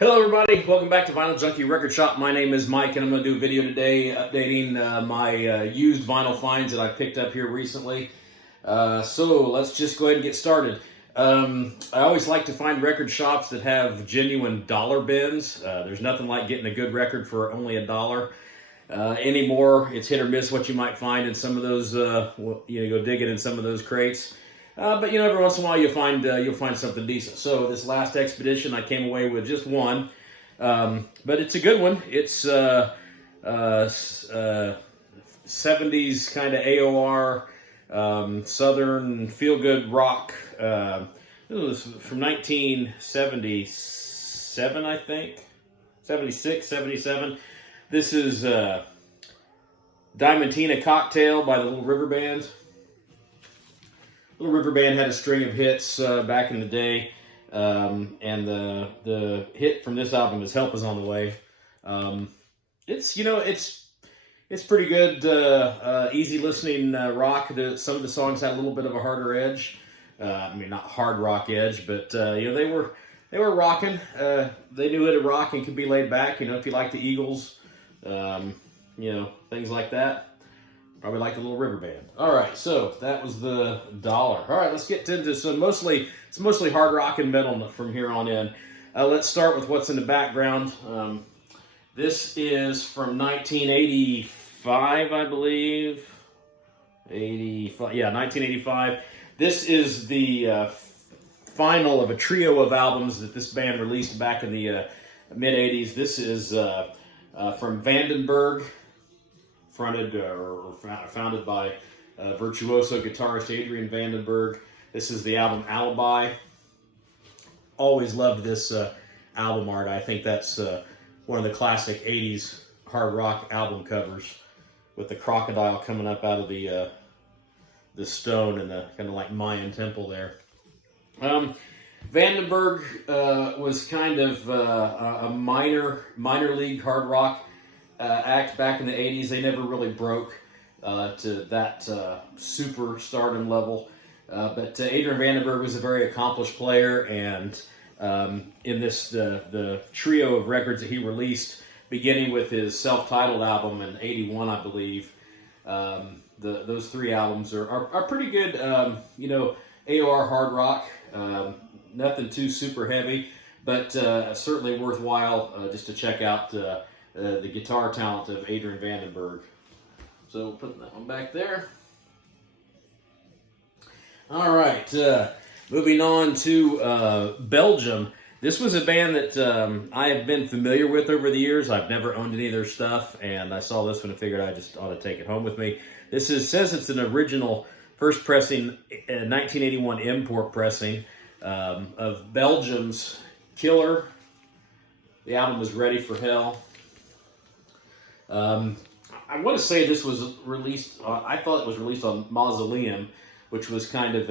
Hello everybody, welcome back to Vinyl Junkie Record Shop. My name is Mike and I'm going to do a video today updating my used vinyl finds that I picked up here recently. So let's just go ahead and get started. I always like to find record shops that have genuine dollar bins. There's nothing like getting a good record for only $1. Anymore, it's hit or miss what you might find in some of those, go digging in some of those crates. But every once in a while you'll find something decent. So this last expedition, I came away with just one, but it's a good one. It's 70s kind of AOR, Southern feel-good rock. It was from 1977, I think, 76, 77. This is Diamantina Cocktail by the Little River Band. Little River Band had a string of hits back in the day, and the hit from this album is "Help Is on the Way." It's pretty good, easy listening rock. Some of the songs had a little bit of a harder edge. Not hard rock edge, but they were rocking. They knew how to rock and could be laid back. If you like the Eagles, things like that. Probably like the Little River Band. All right, so that was the dollar. All right, let's get into some mostly hard rock and metal from here on in. Let's start with what's in the background. This is from 1985, I believe. 85, yeah, 1985. This is the final of a trio of albums that this band released back in the mid 80s. This is from Vandenberg. Founded by virtuoso guitarist Adrian Vandenberg. This is the album Alibi. Always loved this album art. I think that's one of the classic 80s hard rock album covers with the crocodile coming up out of the stone and the kind of like Mayan temple there. Vandenberg was kind of a minor league hard rock act back in the 80s. They never really broke to that super stardom level. But Adrian Vandenberg was a very accomplished player, and in this the trio of records that he released, beginning with his self-titled album in '81, I believe, those three albums are pretty good. AOR hard rock, nothing too super heavy, but certainly worthwhile just to check out the guitar talent of Adrian Vandenberg. So we'll put that one back there. All right, moving on to Belgium. This was a band that I have been familiar with over the years. I've never owned any of their stuff, and I saw this one and figured I just ought to take it home with me. This says it's an original first pressing, 1981 import pressing of Belgium's Killer. The album was Ready for Hell. I want to say this was released, I thought it was released on Mausoleum, which was kind of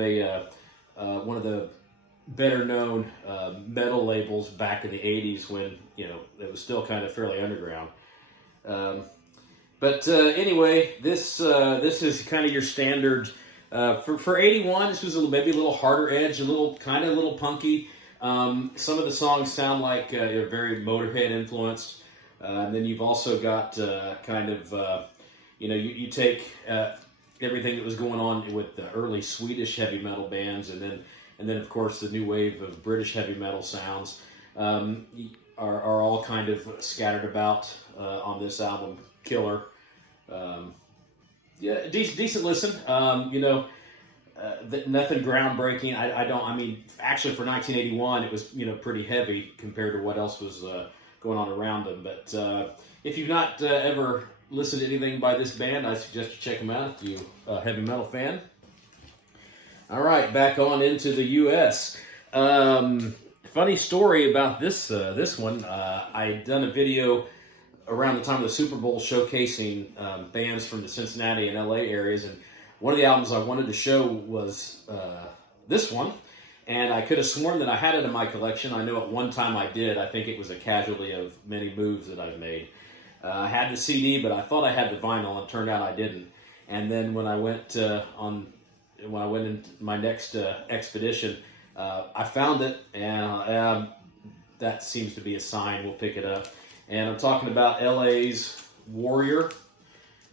one of the better known metal labels back in the 80s when, it was still kind of fairly underground. Anyway, this is kind of your standard, for 81, this was maybe a little harder edge, a little punky. Some of the songs sound like they're very Motorhead influenced. And then you've also got you take everything that was going on with the early Swedish heavy metal bands, and then of course the new wave of British heavy metal sounds are all kind of scattered about on this album, Killer. Decent listen. Nothing groundbreaking. Actually for 1981, it was pretty heavy compared to what else was going on around them. But if you've not ever listened to anything by this band, I suggest you check them out if you're a heavy metal fan. All right, back on into the U.S. Funny story about this one. I'd done a video around the time of the Super Bowl showcasing bands from the Cincinnati and L.A. areas, and one of the albums I wanted to show was this one. And I could have sworn that I had it in my collection. I know at one time I did. I think it was a casualty of many moves that I've made. I had the CD, but I thought I had the vinyl, and it turned out I didn't. And then when I went into my next expedition, I found it, and that seems to be a sign. We'll pick it up. And I'm talking about LA's Warrior,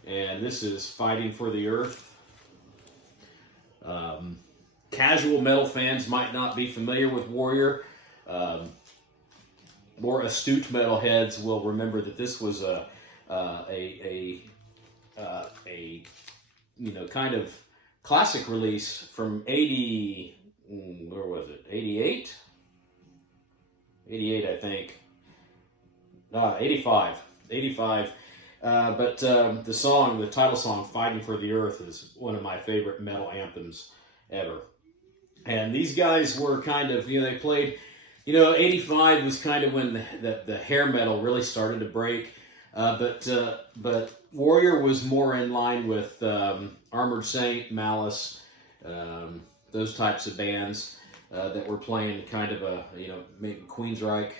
and this is Fighting for the Earth. Casual metal fans might not be familiar with Warrior. More astute metalheads will remember that this was a kind of classic release from 88? 88, I think. 85. But the title song, Fighting for the Earth, is one of my favorite metal anthems ever. And these guys were kind of, they played, 85 was kind of when the hair metal really started to break. But Warrior was more in line with Armored Saint, Malice, those types of bands that were playing kind of maybe Queensryche.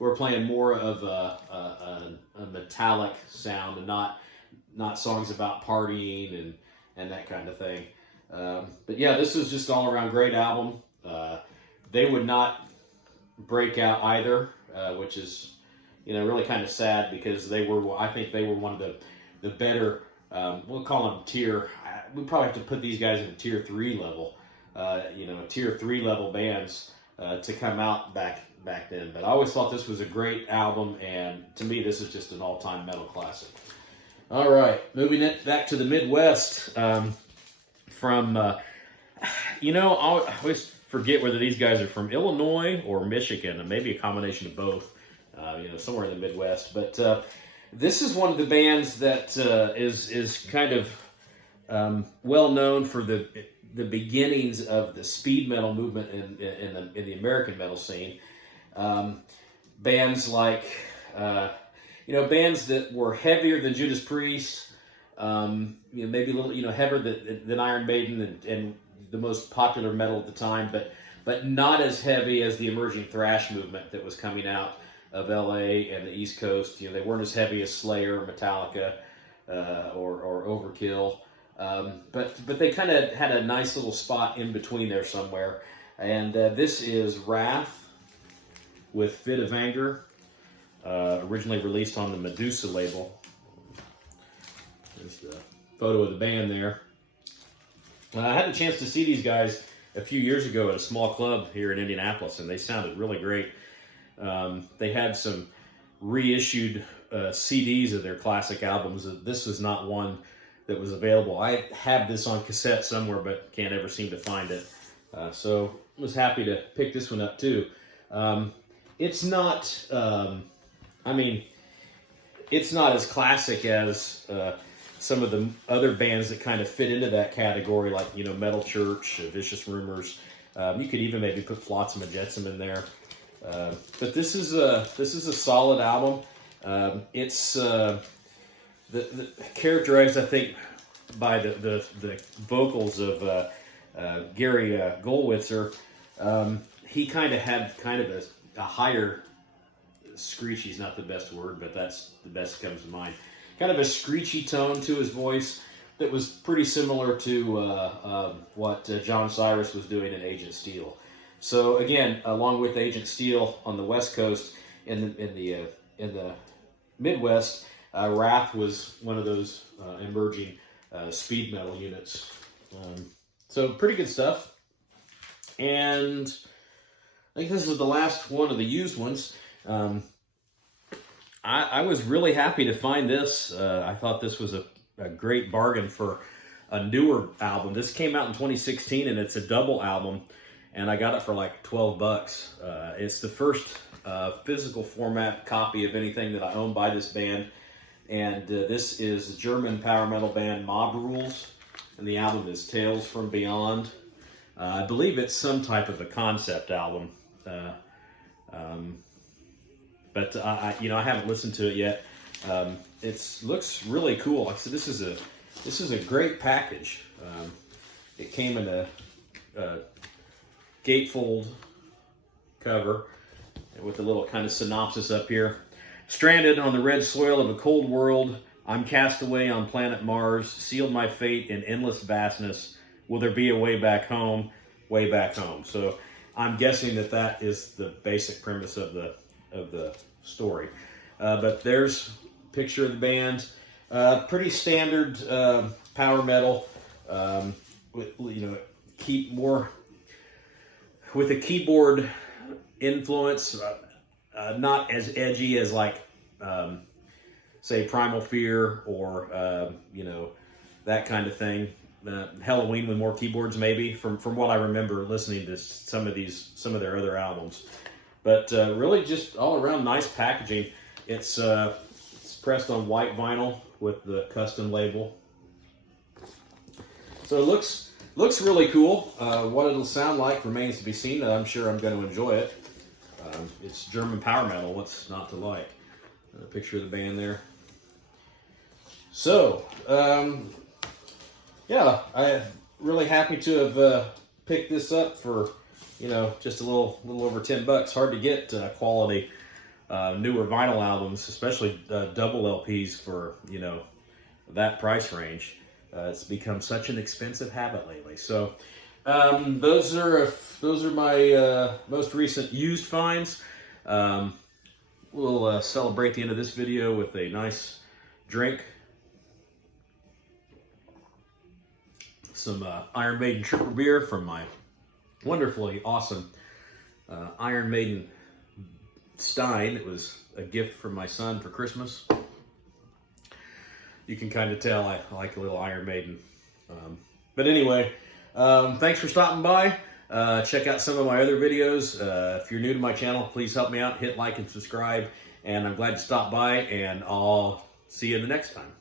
We're playing more of a metallic sound and not songs about partying and that kind of thing. But yeah, this is just all around great album. They would not break out either, which is really kind of sad, because I think they were one of the better, we'll call them tier. We probably have to put these guys in tier 3 level. Tier 3 level bands to come out back then. But I always thought this was a great album, and to me, this is just an all-time metal classic. All right, moving it back to the Midwest. I always forget whether these guys are from Illinois or Michigan, and maybe a combination of both. Somewhere in the Midwest. But this is one of the bands that is kind of well known for the beginnings of the speed metal movement in the American metal scene. Bands like bands that were heavier than Judas Priest, maybe a little heavier than Iron Maiden and the most popular metal at the time, but not as heavy as the emerging thrash movement that was coming out of LA and the East Coast. They weren't as heavy as Slayer, Metallica, or Overkill. But they kind of had a nice little spot in between there somewhere. And this is Wrath with Fit of Anger, originally released on the Medusa label. There's the photo of the band there. I had a chance to see these guys a few years ago at a small club here in Indianapolis, and they sounded really great. They had some reissued CDs of their classic albums. This was not one that was available. I have this on cassette somewhere, but can't ever seem to find it. So I was happy to pick this one up too. It's not, it's not as classic as some of the other bands that kind of fit into that category, like, Metal Church, Vicious Rumors. You could even maybe put Flotsam and Jetsam in there. But this is a solid album. It's characterized, I think, by the vocals of Gary Goldwitzer. He kind of had a higher screechy is not the best word, but that's the best that comes to mind. Kind of a screechy tone to his voice that was pretty similar to what John Cyrus was doing in Agent Steel. So again, along with Agent Steel on the West Coast, in the Midwest, Wrath was one of those emerging speed metal units. So pretty good stuff. And I think this is the last one of the used ones. I was really happy to find this. I thought this was a great bargain for a newer album. This came out in 2016, and it's a double album. And I got it for like $12. It's the first physical format copy of anything that I own by this band. And this is a German power metal band, Mob Rules. And the album is Tales from Beyond. I believe it's some type of a concept album. But I haven't listened to it yet. It looks really cool. So this is a great package. It came in a gatefold cover with a little kind of synopsis up here. Stranded on the red soil of a cold world, I'm cast away on planet Mars, sealed my fate in endless vastness. Will there be a way back home? Way back home. So I'm guessing that is the basic premise of the story. But there's a picture of the band. Pretty standard power metal. With, keep more with a keyboard influence. Not as edgy as like say Primal Fear or that kind of thing. Halloween with more keyboards, maybe, from what I remember listening to some of their other albums. But really just all around nice packaging. It's pressed on white vinyl with the custom label. So it looks really cool. What it'll sound like remains to be seen. I'm sure I'm going to enjoy it. It's German power metal. What's not to like? A picture of the band there. So, yeah, I'm really happy to have picked this up for, just a little over $10. Hard to get quality newer vinyl albums, especially double LPs for, that price range. It's become such an expensive habit lately. So, those are my most recent used finds. We'll celebrate the end of this video with a nice drink. Some Iron Maiden triple beer from my wonderfully awesome Iron Maiden Stein. It was a gift from my son for Christmas. You can kind of tell I like a little Iron Maiden. But anyway, thanks for stopping by. Check out some of my other videos. If you're new to my channel, please help me out. Hit like and subscribe. And I'm glad to stop by, and I'll see you the next time.